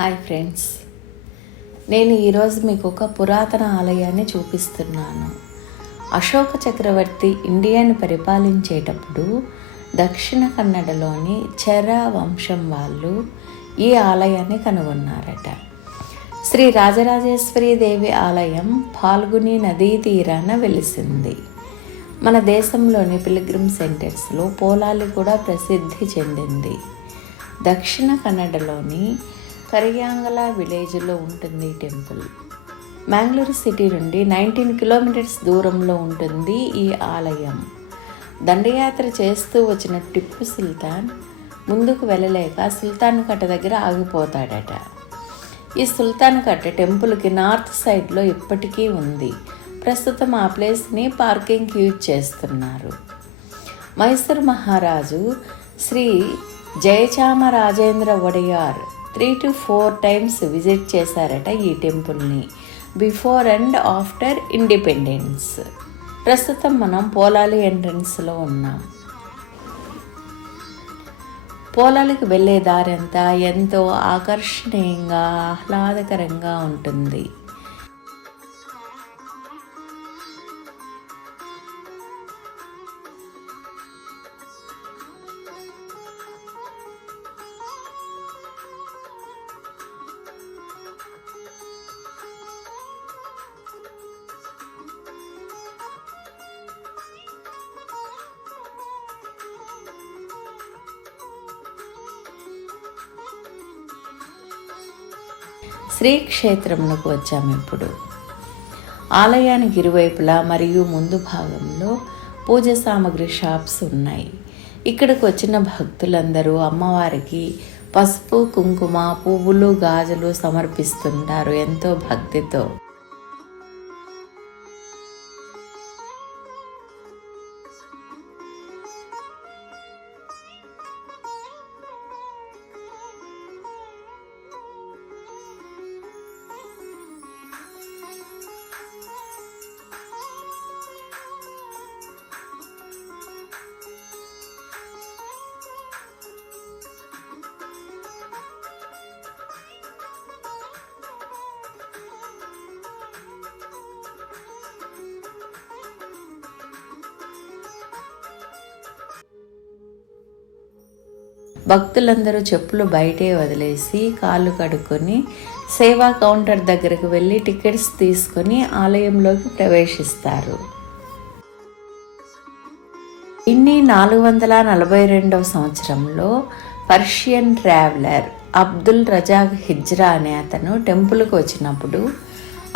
Hi friends, నేను ఈరోజు మీకు ఒక పురాతన ఆలయాన్ని చూపిస్తున్నాను. అశోక చక్రవర్తి ఇండియాని పరిపాలించేటప్పుడు దక్షిణ కన్నడలోని చెర వంశం వాళ్ళు ఈ ఆలయాన్ని కనుగొన్నారట. శ్రీ రాజరాజేశ్వరి దేవి ఆలయం ఫాల్గుని నదీ తీరాన వెలిసింది. మన దేశంలోని పిల్గ్రిమ్ సెంటర్స్లో పోలాలి కూడా ప్రసిద్ధి చెందింది. దక్షిణ కన్నడలోని కరియాంగల విలేజ్లో ఉంటుంది ఈ టెంపుల్. మ్యాంగ్లూరు సిటీ నుండి 19 కిలోమీటర్స్ దూరంలో ఉంటుంది ఈ ఆలయం. దండయాత్ర చేస్తూ వచ్చిన టిప్పు సుల్తాన్ ముందుకు వెళ్ళలేక సుల్తాన్ కట్ట దగ్గర ఆగిపోతాడట. ఈ సుల్తాన్ కట్ట టెంపుల్కి నార్త్ సైడ్లో ఇప్పటికీ ఉంది. ప్రస్తుతం ఆ ప్లేస్ని పార్కింగ్కి యూజ్ చేస్తున్నారు. మైసూర్ మహారాజు Shri Jayachamarajendra Wadiyar 3 to 4 times visit చేశారట ఈ టెంపుల్ని, బిఫోర్ అండ్ ఆఫ్టర్ ఇండిపెండెన్స్. ప్రస్తుతం మనం పోలాలి ఎంట్రన్స్లో ఉన్నాం. పోలాలికి వెళ్ళే దారంతా ఎంతో ఆకర్షణీయంగా ఆహ్లాదకరంగా ఉంటుంది. శ్రీక్షేత్రంలోకి వచ్చాము ఇప్పుడు. ఆలయానికి ఇరువైపులా మరియు ముందు భాగంలో పూజ సామాగ్రి షాప్స్ ఉన్నాయి. ఇక్కడికి వచ్చిన భక్తులందరూ అమ్మవారికి పసుపు, కుంకుమ, పువ్వులు, గాజులు సమర్పిస్తుంటారు ఎంతో భక్తితో. భక్తులందరూ చెప్పులు బయటే వదిలేసి కాళ్ళు కడుక్కొని సేవా కౌంటర్ దగ్గరకు వెళ్ళి టికెట్స్ తీసుకొని ఆలయంలోకి ప్రవేశిస్తారు. ఇన్ని 442వ సంవత్సరంలో పర్షియన్ ట్రావెలర్ అబ్దుల్ రజాక్ హిజ్రా అనే అతను టెంపుల్కి వచ్చినప్పుడు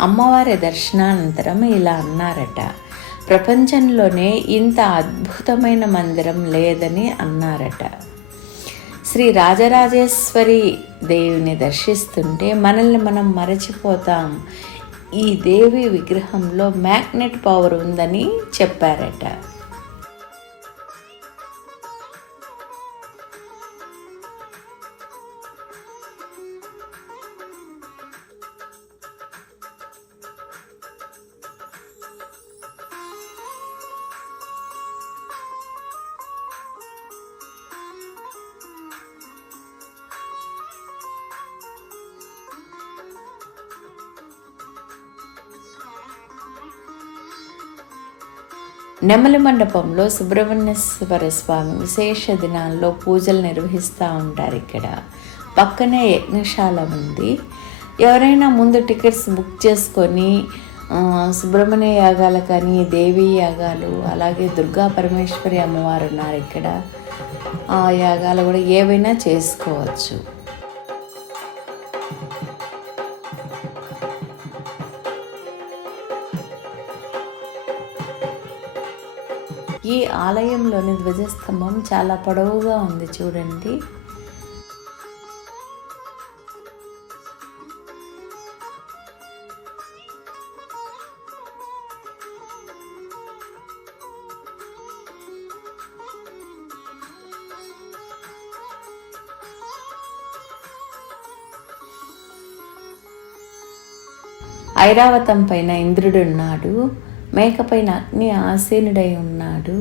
అమ్మవారి దర్శనానంతరం ఇలా అన్నారట: ప్రపంచంలోనే ఇంత అద్భుతమైన మందిరం లేదని అన్నారట. శ్రీ రాజరాజేశ్వరి దేవిని దర్శిస్తుంటే మనల్ని మనం మరచిపోతాం. ఈ దేవి విగ్రహంలో మ్యాగ్నెట్ పవర్ ఉందని చెప్పారట. నెమలి మండపంలో సుబ్రహ్మణ్యేశ్వర స్వామి విశేష దినాల్లో పూజలు నిర్వహిస్తూ ఉంటారు. ఇక్కడ పక్కనే యజ్ఞశాల ఉంది. ఎవరైనా ముందు టికెట్స్ బుక్ చేసుకొని సుబ్రహ్మణ్య యాగాలు కానీ, దేవీ యాగాలు, అలాగే దుర్గా పరమేశ్వరి అమ్మవారు ఉన్నారు ఇక్కడ, ఆ యాగాలు కూడా ఏవైనా చేసుకోవచ్చు. ఈ ఆలయంలోని ధ్వజస్తంభం చాలా పొడవుగా ఉంది చూడండి. ఐరావతం పైన ఇంద్రుడున్నాడు, మేకపైన అగ్ని ఆసీనుడై ఉన్నాడు,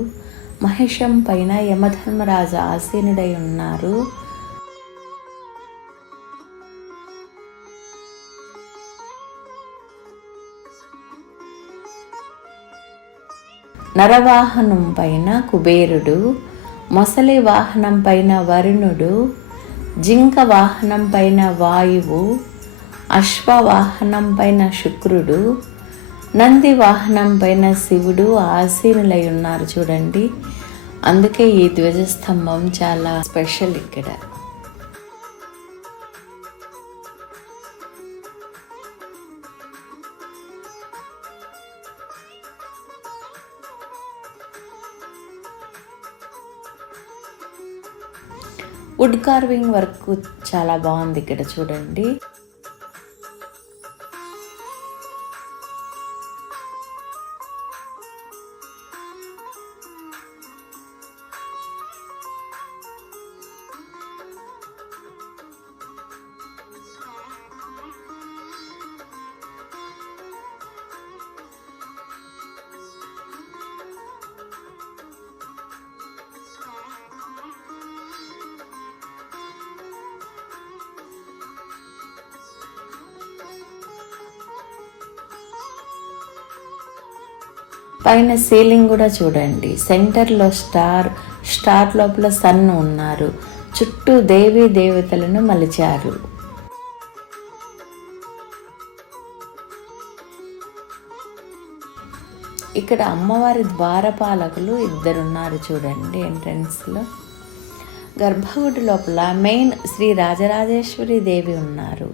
మహిషం పైన యమధర్మరాజు ఆసీనుడై ఉన్నారు. నరవాహనం పైన కుబేరుడు, మొసలి వాహనం పైన వరుణుడు, జింక వాహనం పైన వాయువు, అశ్వవాహనం పైన శుక్రుడు, నంది వాహనం పైన శివుడు ఆసీనులై ఉన్నారు చూడండి. అందుకే ఈ ధ్వజస్తంభం చాలా స్పెషల్ ఇక్కడ. వుడ్ కార్వింగ్ వర్క్ చాలా బాగుంది ఇక్కడ చూడండి. పైన సీలింగ్ కూడా చూడండి. సెంటర్లో స్టార్ లోపల సన్ ఉన్నారు. చుట్టూ దేవీ దేవతలను మలిచారు. ఇక్కడ అమ్మవారి ద్వారపాలకులు ఇద్దరున్నారు చూడండి ఎంట్రన్స్లో. గర్భగుడి లోపల మెయిన్ శ్రీ రాజరాజేశ్వరి దేవి ఉన్నారు.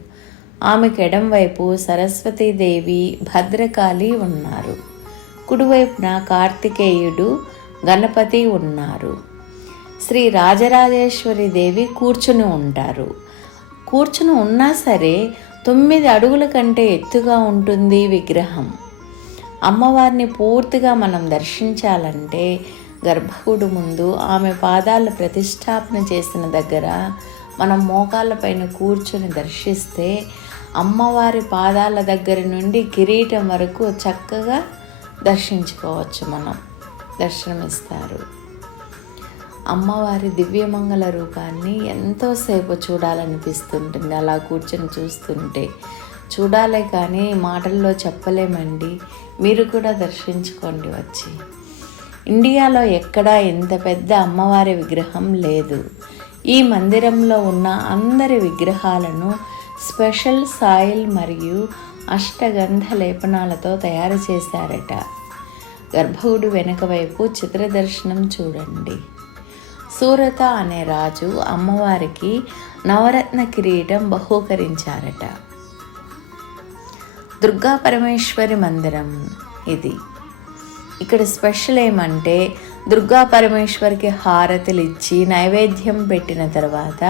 ఆమెకు ఎడం వైపు సరస్వతీదేవి, భద్రకాళి ఉన్నారు. కుడివైపున కార్తికేయుడు, గణపతి ఉన్నారు. శ్రీ రాజరాజేశ్వరి దేవి కూర్చుని ఉంటారు. కూర్చుని ఉన్నా సరే 9 అడుగుల కంటే ఎత్తుగా ఉంటుంది విగ్రహం. అమ్మవారిని పూర్తిగా మనం దర్శించాలంటే గర్భగుడి ముందు ఆమె పాదాలు ప్రతిష్టాపన చేసిన దగ్గర మనం మోకాళ్ళపైన కూర్చొని దర్శిస్తే అమ్మవారి పాదాల దగ్గర నుండి కిరీటం వరకు చక్కగా దర్శించుకోవచ్చు. మనం దర్శనమిస్తారు. అమ్మవారి దివ్యమంగళ రూపాన్ని ఎంతోసేపు చూడాలనిపిస్తుంటుంది. అలా కూర్చొని చూస్తుంటే చూడాలే కానీ మాటల్లో చెప్పలేమండి. మీరు కూడా దర్శించుకోండి వచ్చి. ఇండియాలో ఎక్కడా ఇంత పెద్ద అమ్మవారి విగ్రహం లేదు. ఈ మందిరంలో ఉన్న అందరి విగ్రహాలను స్పెషల్ సాయిల్ మరియు అష్టగంధ లేపనాలతో తయారు చేశారట. గర్భగుడి వెనుక వైపు చిత్ర దర్శనం చూడండి. సూరత అనే రాజు అమ్మవారికి నవరత్న కిరీటం బహూకరించారట. దుర్గా పరమేశ్వరి మందిరం ఇది. ఇక్కడ స్పెషల్ ఏమంటే దుర్గా పరమేశ్వరికి హారతులు ఇచ్చి నైవేద్యం పెట్టిన తర్వాత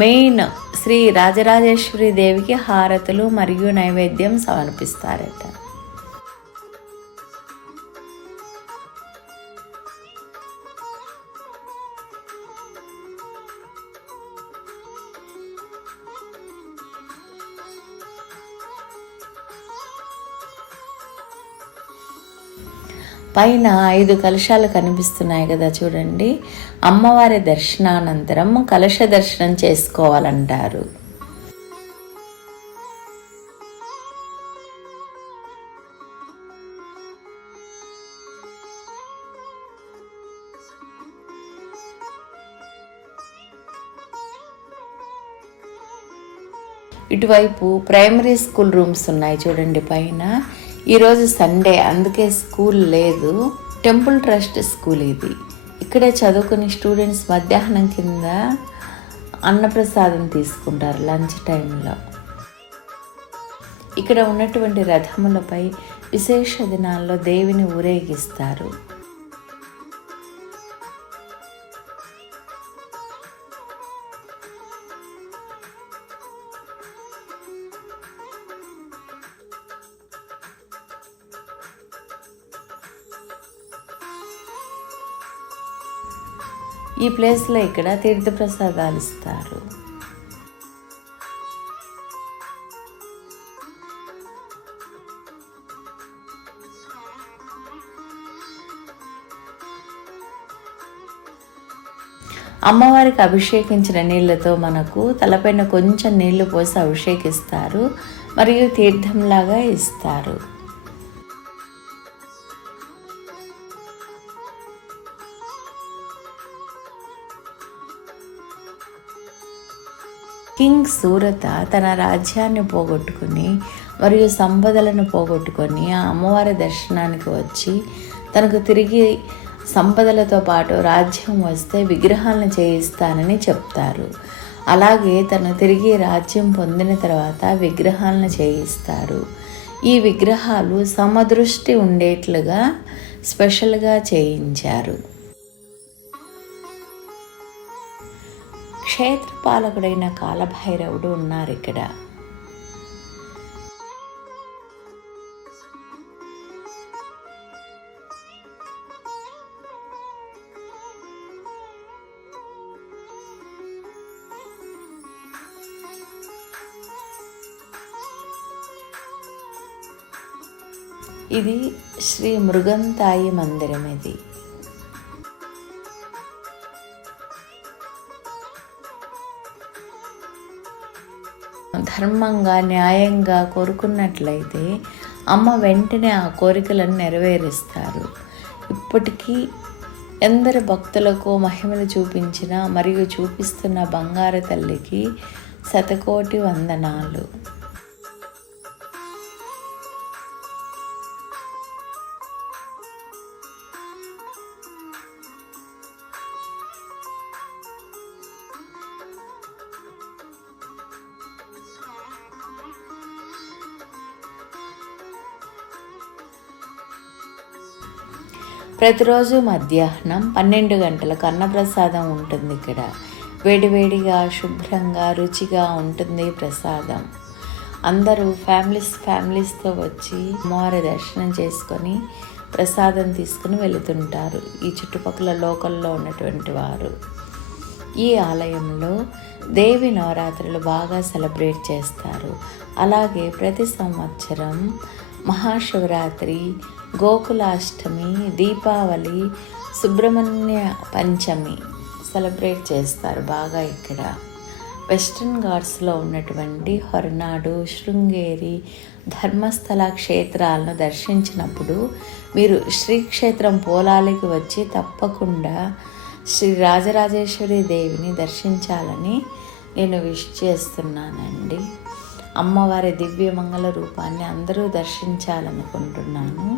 మెయిన్ శ్రీ రాజరాజేశ్వరి దేవికి హారతులు మరియు నైవేద్యం సమర్పిస్తారట. పైన 5 కలశాలు కనిపిస్తున్నాయి కదా చూడండి. అమ్మవారి దర్శనానంతరం కలశ దర్శనం చేసుకోవాలంటారు. ఇటువైపు ప్రైమరీ స్కూల్ రూమ్స్ ఉన్నాయి చూడండి పైన. ఈరోజు సండే అందుకే స్కూల్ లేదు. టెంపుల్ ట్రస్ట్ స్కూల్ ఇది. ఇక్కడే చదువుకునే స్టూడెంట్స్ మధ్యాహ్నం కింద అన్నప్రసాదం తీసుకుంటారు లంచ్ టైంలో. ఇక్కడ ఉన్నటువంటి రథములపై విశేష దినాల్లో దేవిని ఊరేగిస్తారు. ఈ ప్లేస్లో ఇక్కడ తీర్థప్రసాదాలు ఇస్తారు. అమ్మవారికి అభిషేకించిన నీళ్ళతో మనకు తలపైన కొంచెం నీళ్లు పోసి అభిషేకిస్తారు మరియు తీర్థంలాగా ఇస్తారు. కింగ్ సూరత తన రాజ్యాన్ని పోగొట్టుకుని మరియు సంపదలను పోగొట్టుకొని ఆ అమ్మవారి దర్శనానికి వచ్చి తనకు తిరిగి సంపదలతో పాటు రాజ్యం వస్తే విగ్రహాలను చేయిస్తానని చెప్తారు. అలాగే తను తిరిగి రాజ్యం పొందిన తర్వాత విగ్రహాలను చేయిస్తారు. ఈ విగ్రహాలు సమదృష్టి ఉండేట్లుగా స్పెషల్గా చేయించారు. క్షేత్రపాలకుడైన కాలభైరవుడు ఉన్నారు ఇక్కడ. ఇది శ్రీ మృగంతాయి మందిరం. ఇది ధర్మంగా న్యాయంగా కోరుకున్నట్లయితే అమ్మ వెంటనే ఆ కోరికలను నెరవేరుస్తారు. ఇప్పటికీ ఎందరు భక్తులకు మహిమలు చూపించిన మరియు చూపిస్తున్న బంగారు తల్లికి శతకోటి వందనాలు. ప్రతిరోజు మధ్యాహ్నం 12 గంటలకు అన్నప్రసాదం ఉంటుంది ఇక్కడ. వేడివేడిగా శుభ్రంగా రుచిగా ఉంటుంది ప్రసాదం. అందరూ ఫ్యామిలీస్తో వచ్చి అమ్మవారి దర్శనం చేసుకొని ప్రసాదం తీసుకుని వెళుతుంటారు ఈ చుట్టుపక్కల లోకల్లో ఉన్నటువంటి వారు. ఈ ఆలయంలో దేవి నవరాత్రులు బాగా సెలబ్రేట్ చేస్తారు. అలాగే ప్రతి సంవత్సరం మహాశివరాత్రి, గోకులాష్టమి, దీపావళి, సుబ్రహ్మణ్య పంచమి సెలబ్రేట్ చేస్తారు బాగా ఇక్కడ. వెస్ట్రన్ ఘాట్స్లో ఉన్నటువంటి హొరనాడు, శృంగేరి, ధర్మస్థల క్షేత్రాలను దర్శించినప్పుడు మీరు శ్రీక్షేత్రం పోలాలికి వచ్చి తప్పకుండా శ్రీ రాజరాజేశ్వరి దేవిని దర్శించాలని నేను విష్ చేస్తున్నానండి. అమ్మవారి దివ్య మంగళ రూపాన్ని అందరూ దర్శించాలనుకుంటున్నాను.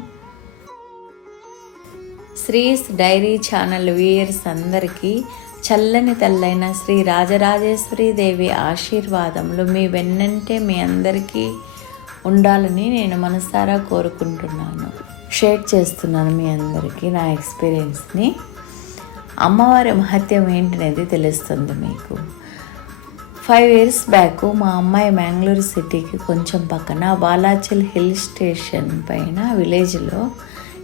శ్రీస్ డైరీ ఛానల్ వ్యూయర్స్ అందరికీ చల్లని తల్లైన శ్రీ రాజరాజేశ్వరి దేవి ఆశీర్వాదములు మీ వెన్నంటే మీ అందరికీ ఉండాలని నేను మనసారా కోరుకుంటున్నాను. షేర్ చేస్తున్నాను మీ అందరికీ నా ఎక్స్పీరియన్స్ని. అమ్మవారి మహత్యం ఏంటనేది తెలుస్తుంది మీకు. 5 years బ్యాక్ మా అమ్మాయి మ్యాంగ్లూరు సిటీకి కొంచెం పక్కన బాలాచల్ హిల్ స్టేషన్ పైన విలేజ్లో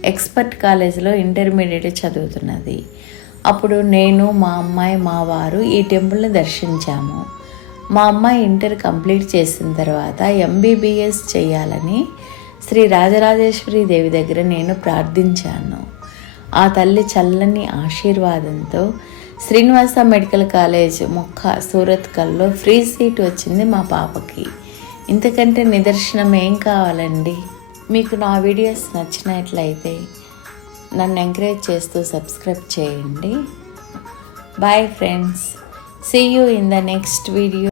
ఎక్స్పర్ట్ కాలేజీలో ఇంటర్మీడియట్ చదువుతున్నది. అప్పుడు నేను, మా అమ్మాయి, మా వారు ఈ టెంపుల్ని దర్శించాము. మా అమ్మాయి ఇంటర్ కంప్లీట్ చేసిన తర్వాత MBBS చేయాలని శ్రీ రాజరాజేశ్వరి దేవి దగ్గర నేను ప్రార్థించాను. ఆ తల్లి చల్లని ఆశీర్వాదంతో శ్రీనివాస మెడికల్ కాలేజ్ సూరత్కల్లో ఫ్రీ సీట్ వచ్చింది మా పాపకి. ఇంతకంటే నిదర్శనం ఏం కావాలండి. మీకు నా వీడియోస్ నచ్చినట్లయితే నన్ను ఎంకరేజ్ చేస్తూ సబ్స్క్రైబ్ చేయండి. Bye friends, see you in the next video.